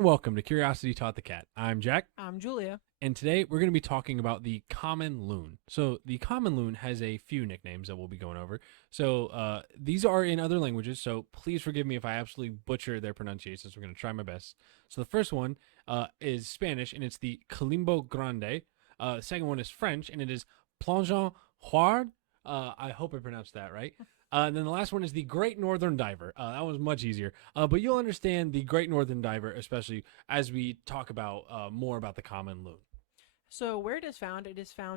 Welcome to Curiosity Taught the Cat. I'm Jack, I'm Julia. and today we're going to be talking about the common loon. So, the common loon has a few nicknames that we'll be going over. So, these are in other languages, so please forgive me if I absolutely butcher their pronunciations. We're going to try my best. So, the first one is Spanish, and it's the Calimbo Grande. The second one is French, and it is Plongeon Huard. I hope I pronounced that right. And then the last one is the Great Northern Diver. That was much easier. But you'll understand the Great Northern Diver, especially as we talk about more about the common loon. So, where it is found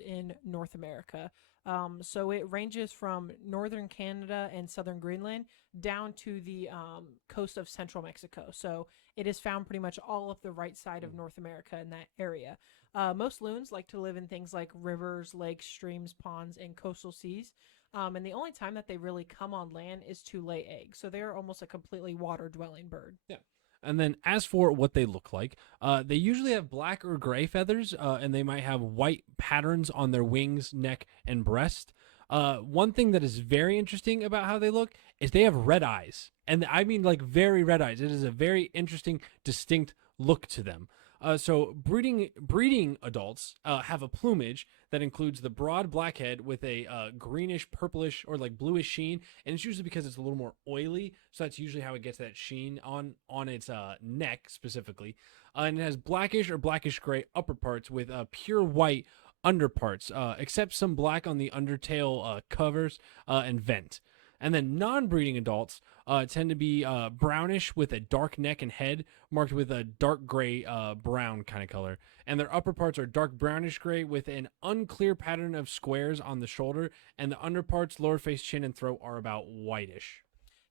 in North America. So, it ranges from northern Canada and southern Greenland down to the coast of central Mexico. So, it is found pretty much all up the right side of North America in that area. Most loons like to live in things like rivers, lakes, streams, ponds, and coastal seas. And the only time that they really come on land is to lay eggs. So, they're almost a completely water dwelling bird. Yeah. And then as for what they look like, they usually have black or gray feathers, and they might have white patterns on their wings, neck, and breast. One thing that is very interesting about how they look is they have red eyes. And I mean like very red eyes. It is a very interesting, distinct look to them. So breeding adults have a plumage that includes the broad black head with a greenish, purplish, or like bluish sheen, and it's usually because it's a little more oily. So that's usually how it gets that sheen on its neck specifically, and it has blackish or blackish gray upper parts with pure white underparts, except some black on the undertail covers and vent. And then non-breeding adults tend to be brownish with a dark neck and head marked with a dark gray brown kind of color. And their upper parts are dark brownish gray with an unclear pattern of squares on the shoulder. And the underparts, lower face, chin, and throat are about whitish.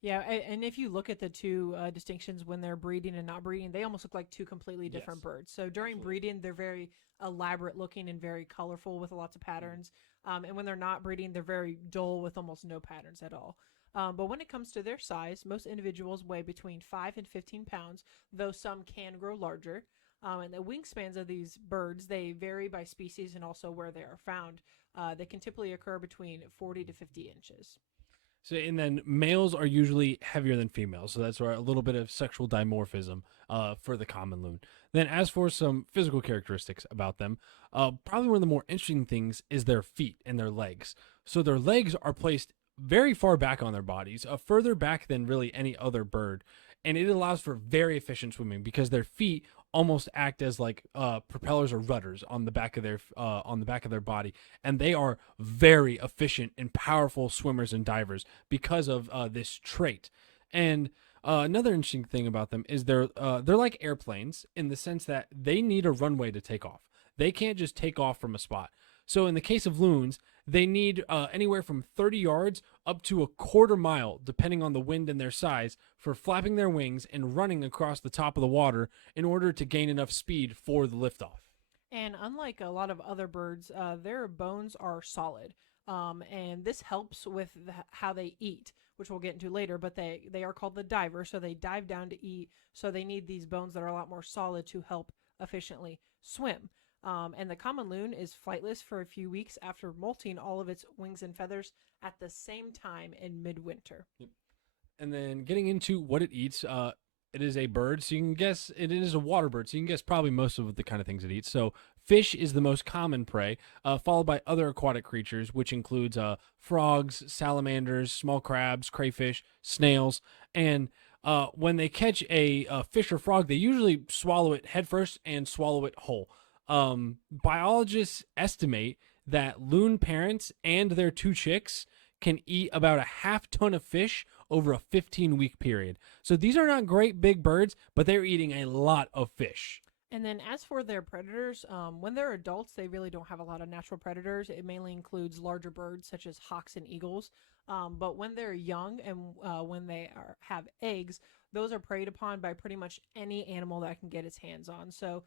Yeah, and if you look at the two distinctions when they're breeding and not breeding, they almost look like two completely different Yes, birds. So during absolutely. breeding, they're very elaborate looking and very colorful with lots of patterns. And when they're not breeding, they're very dull with almost no patterns at all. But when it comes to their size, most individuals weigh between 5 and 15 pounds, though some can grow larger. And the wingspans of these birds, they vary by species and also where they are found. They can typically occur between 40 to 50 inches. So, and then males are usually heavier than females. So that's where a little bit of sexual dimorphism for the common loon. Then, as for some physical characteristics about them, probably one of the more interesting things is their feet and their legs. So, their legs are placed very far back on their bodies, further back than really any other bird. And it allows for very efficient swimming because their feet almost act as like propellers or rudders on the back of their body, and they are very efficient and powerful swimmers and divers because of this trait. And another interesting thing about them is they're like airplanes in the sense that they need a runway to take off. They can't just take off from a spot. So in the case of loons, they need anywhere from 30 yards up to a quarter mile, depending on the wind and their size, for flapping their wings and running across the top of the water in order to gain enough speed for the liftoff. And unlike a lot of other birds, their bones are solid. And this helps with how they eat, which we'll get into later. But they are called the diver, so they dive down to eat. So they need these bones that are a lot more solid to help efficiently swim. And the common loon is flightless for a few weeks after molting all of its wings and feathers at the same time in midwinter. And then getting into what it eats, it is a bird, so you can guess it is a water bird, so you can guess probably most of the kind of things it eats. So fish is the most common prey, followed by other aquatic creatures, which includes frogs, salamanders, small crabs, crayfish, snails, and when they catch a fish or frog, they usually swallow it headfirst and swallow it whole. Biologists estimate that loon parents and their two chicks can eat about a half ton of fish over a 15-week period. So these are not great big birds, but they're eating a lot of fish. And then as for their predators, when they're adults, they really don't have a lot of natural predators. It mainly includes larger birds such as hawks and eagles. But when they're young and when they have eggs, those are preyed upon by pretty much any animal that can get its hands on. So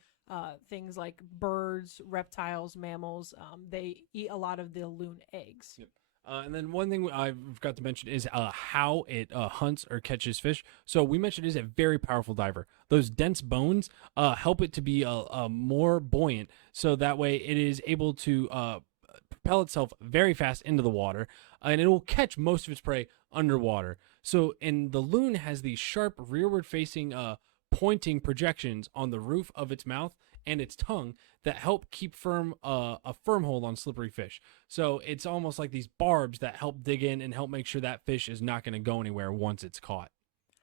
things like birds, reptiles, mammals, they eat a lot of the loon eggs. Yep. And then one thing I forgot to mention is how it hunts or catches fish. So we mentioned it is a very powerful diver. Those dense bones help it to be more buoyant, so that way it is able to propel itself very fast into the water, and it will catch most of its prey underwater. So, and the loon has these sharp rearward-facing pointing projections on the roof of its mouth and its tongue that help keep a firm hold on slippery fish. So it's almost like these barbs that help dig in and help make sure that fish is not going to go anywhere once it's caught.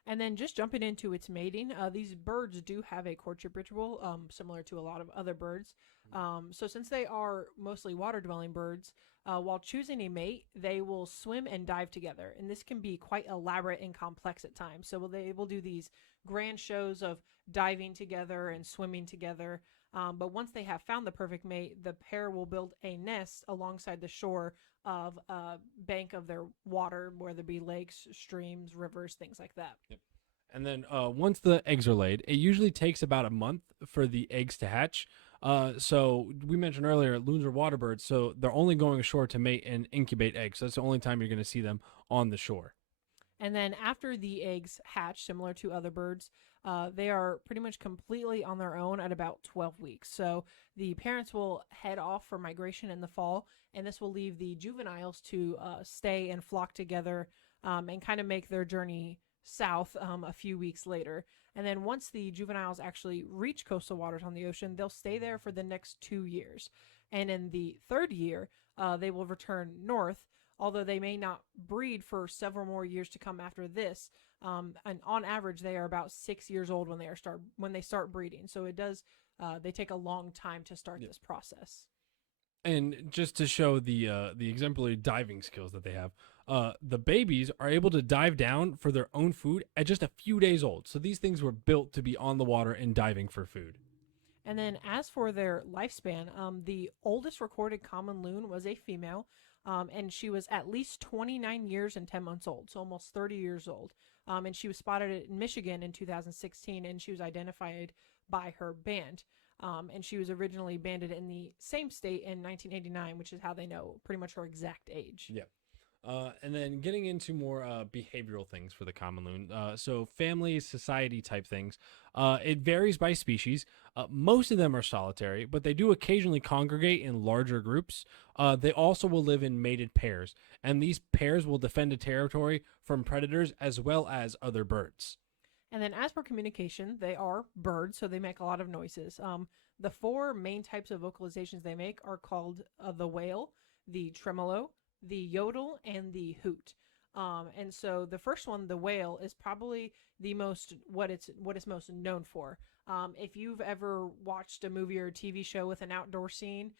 And then just jumping into its mating, these birds do have a courtship ritual, similar to a lot of other birds. So since they are mostly water-dwelling birds, while choosing a mate, they will swim and dive together, and this can be quite elaborate and complex at times. So they will do these grand shows of diving together and swimming together. But once they have found the perfect mate, the pair will build a nest alongside the shore of a bank of their water, whether it be lakes, streams, rivers, things like that. Yep. And then once the eggs are laid, it usually takes about a month for the eggs to hatch. So we mentioned earlier, loons are water birds, so they're only going ashore to mate and incubate eggs. So that's the only time you're going to see them on the shore. And then after the eggs hatch, similar to other birds, they are pretty much completely on their own at about 12 weeks. So the parents will head off for migration in the fall, and this will leave the juveniles to stay and flock together and kind of make their journey south a few weeks later. And then once the juveniles actually reach coastal waters on the ocean, they'll stay there for the next 2 years. And in the third year, they will return north, although they may not breed for several more years to come after this. And on average, they are about 6 years old when they start breeding. So it does they take a long time to start this process. And just to show the exemplary diving skills that they have, the babies are able to dive down for their own food at just a few days old. So these things were built to be on the water and diving for food. And then as for their lifespan, the oldest recorded common loon was a female, and she was at least 29 years and 10 months old, so almost 30 years old. And she was spotted in Michigan in 2016, and she was identified by her band. And she was originally banded in the same state in 1989, which is how they know pretty much her exact age. Yeah. And then getting into more behavioral things for the common loon. So family, society type things. It varies by species. Most of them are solitary, but they do occasionally congregate in larger groups. They also will live in mated pairs, and these pairs will defend a territory from predators as well as other birds. And then as for communication, they are birds, so they make a lot of noises. The four main types of vocalizations they make are called the wail, the tremolo, the yodel, and the hoot. And so the first one, the wail, is probably the most what it's most known for. If you've ever watched a movie or a TV show with an outdoor scene,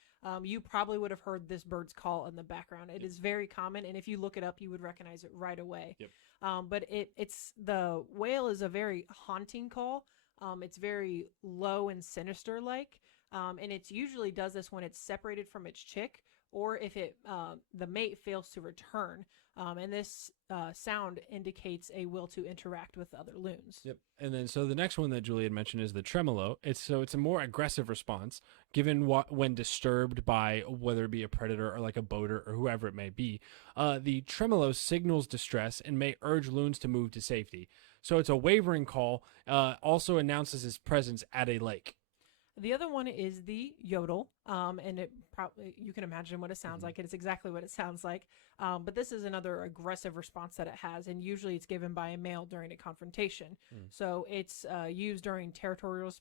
you probably would have heard this bird's call in the background. It is very common, and if you look it up, you would recognize it right away. Yep. But it's the wail is a very haunting call. It's very low and sinister like, and it usually does this when it's separated from its chick, or if the mate fails to return. And this sound indicates a will to interact with other loons. Yep. And then so the next one that Julie had mentioned is the tremolo. It's a more aggressive response given when disturbed by whether it be a predator or like a boater or whoever it may be. The tremolo signals distress and may urge loons to move to safety. So it's a wavering call. Also announces its presence at a lake. The other one is the yodel, and it probably you can imagine what it sounds like. It is exactly what it sounds like. But this is another aggressive response that it has, and usually it's given by a male during a confrontation. So it's used during territorial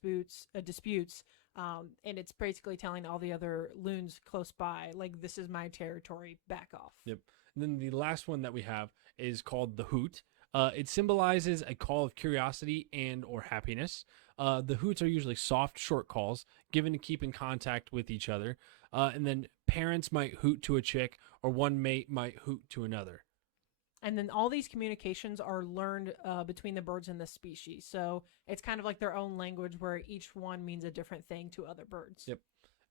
disputes, and it's basically telling all the other loons close by, like, this is my territory, back off. Yep. And then the last one that we have is called the hoot. It symbolizes a call of curiosity and or happiness. The hoots are usually soft, short calls given to keep in contact with each other. And then parents might hoot to a chick, or one mate might hoot to another. And then all these communications are learned between the birds in the species. So it's kind of like their own language where each one means a different thing to other birds. Yep.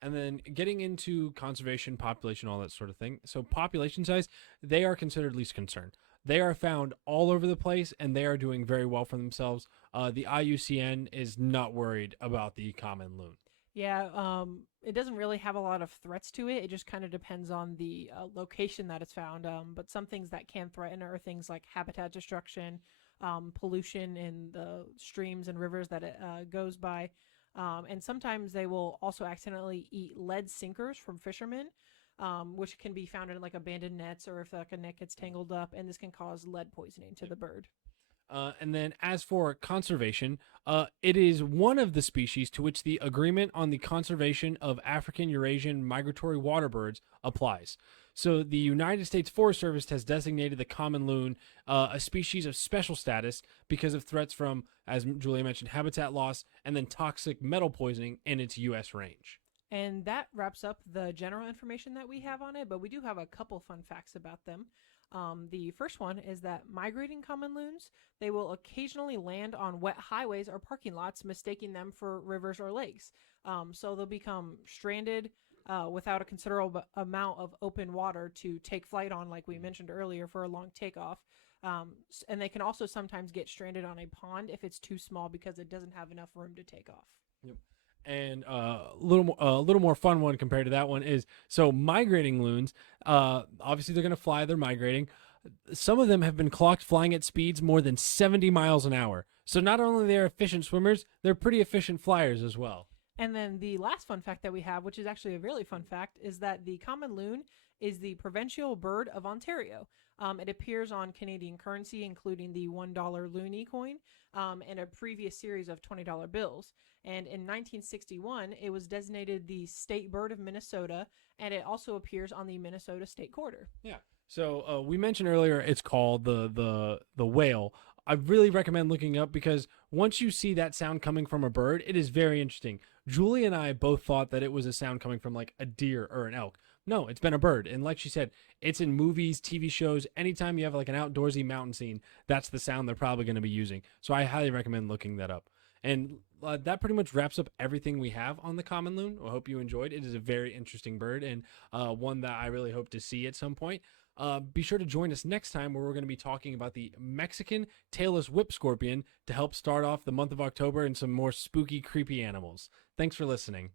And then getting into conservation, population, all that sort of thing. So population size, they are considered least concern. They are found all over the place, and they are doing very well for themselves. The IUCN is not worried about the common loon. Yeah, it doesn't really have a lot of threats to it. It just kind of depends on the location that it's found. But some things that can threaten are things like habitat destruction, pollution in the streams and rivers that it goes by. And sometimes they will also accidentally eat lead sinkers from fishermen, which can be found in like abandoned nets or if like a net gets tangled up, and this can cause lead poisoning to the bird. And then, as for conservation, it is one of the species to which the Agreement on the Conservation of African Eurasian Migratory Water Birds applies. So, the United States Forest Service has designated the common loon a species of special status because of threats from, as Julia mentioned, habitat loss and then toxic metal poisoning in its U.S. range. And that wraps up the general information that we have on it, but we do have a couple fun facts about them. The first one is that migrating common loons, they will occasionally land on wet highways or parking lots, mistaking them for rivers or lakes. So they'll become stranded without a considerable amount of open water to take flight on, like we mentioned earlier, for a long takeoff. And they can also sometimes get stranded on a pond if it's too small because it doesn't have enough room to take off. Yep. And a little more fun one compared to that one is so migrating loons. Obviously, they're going to fly. They're migrating. Some of them have been clocked flying at speeds more than 70 miles an hour. So not only they're efficient swimmers, they're pretty efficient flyers as well. And then the last fun fact that we have, which is actually a really fun fact, is that the common loon is the provincial bird of Ontario. It appears on Canadian currency, including the $1 loonie coin and a previous series of $20 bills. And in 1961, it was designated the state bird of Minnesota, and it also appears on the Minnesota state quarter. Yeah. So we mentioned earlier it's called the whale. I really recommend looking up because once you see that sound coming from a bird, it is very interesting. Julie and I both thought that it was a sound coming from like a deer or an elk. No, it's been a bird. And like she said, it's in movies, TV shows. Anytime you have like an outdoorsy mountain scene, that's the sound they're probably going to be using. So I highly recommend looking that up. And that pretty much wraps up everything we have on the common loon. I hope you enjoyed. It is a very interesting bird and one that I really hope to see at some point. Be sure to join us next time where we're going to be talking about the Mexican tailless whip scorpion to help start off the month of October and some more spooky, creepy animals. Thanks for listening.